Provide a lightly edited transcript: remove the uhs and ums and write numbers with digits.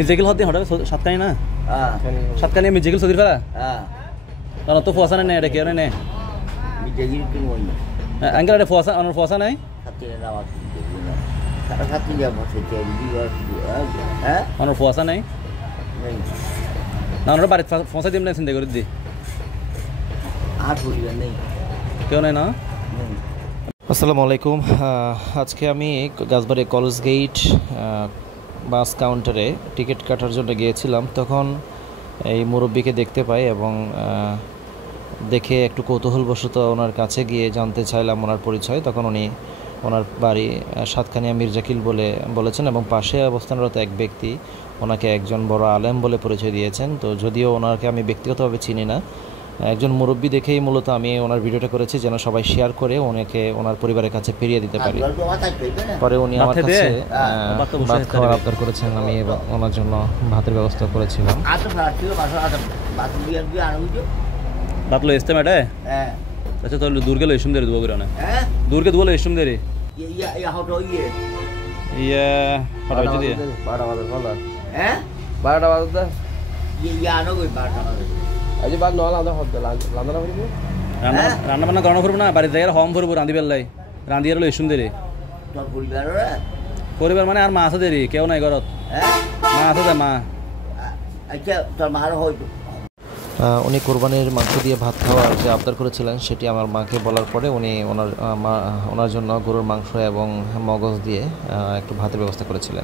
Mizekil hoti hoda satkani na? Satkani mizekil sodir kara? Karena tu puasa nih ada kira nih. Mizekil tu mana? Angker ada puasa, honor puasa nih? Satu rawat mizekil. Karena satu dia masih jadi honor puasa nih? Nah honor barit puasa dia mana sendiri di? Bulan nih. Kau nih na? আসসালামুয়ালাইকুম আজকে আমি Gachbari college gate বাস কাউন্টারে ticket কাটার জন্য গিয়েছিলাম তখন এই মুরব্বিকে দেখতে পাই এবং দেখে একটু কৌতূহলবশত ওনার কাছে গিয়ে জানতে চাইলাম ওনার পরিচয় তখন উনি ওনার বাড়ি সাতখানিয়া মির্জাকিল বলেছেন এবং পাশে অবস্থানরত এক ব্যক্তি ওনাকে একজন বড় আলেম বলে পরিচয় দিয়েছেন তো যদিও ওনাকে আমি ব্যক্তিগতভাবে চিনি না একজন মুরব্বি দেখেই মূলত আমি ওনার ভিডিওটা করেছি যেন সবাই শেয়ার করে ওনাকে ওনার পরিবারের কাছে ফিরিয়ে দিতে পারি পরে উনি আমার কাছে ভাত খাওয়ার আবদার করেছেন আমি ওনার জন্য ভাতের ব্যবস্থা করেছিলাম ভাত লো এসতে ম্যাডে আচ্ছা তো দূর গেলে এসুম দেরি দুবো না দূর কে দুবো এসুম দেরি ইয়া হঠাৎ দিয়ে 12টা বাজে বল 12টা বাজে আজি বাদ নহলা আদা হদ রান্না করিব রান্না বান্না করানো করব না বাড়ি যাই আর হোম করব রাঁধি বেলাই রাঁধি আর লইসুম দেরি তোর পরিবার মানে আর মা আছে দেরি কেউ নাই ঘরত মা আছে দে মা আচ্ছা তোর মার হইতো উনি কোরবানির মাংস দিয়ে ভাত খাওয়ার যে আবদার করেছিলেন সেটি আমার মাকে বলার পরে উনি ওনার জন্য গরুর মাংস এবং মগজ দিয়ে একটু ভাতের ব্যবস্থা করেছিলেন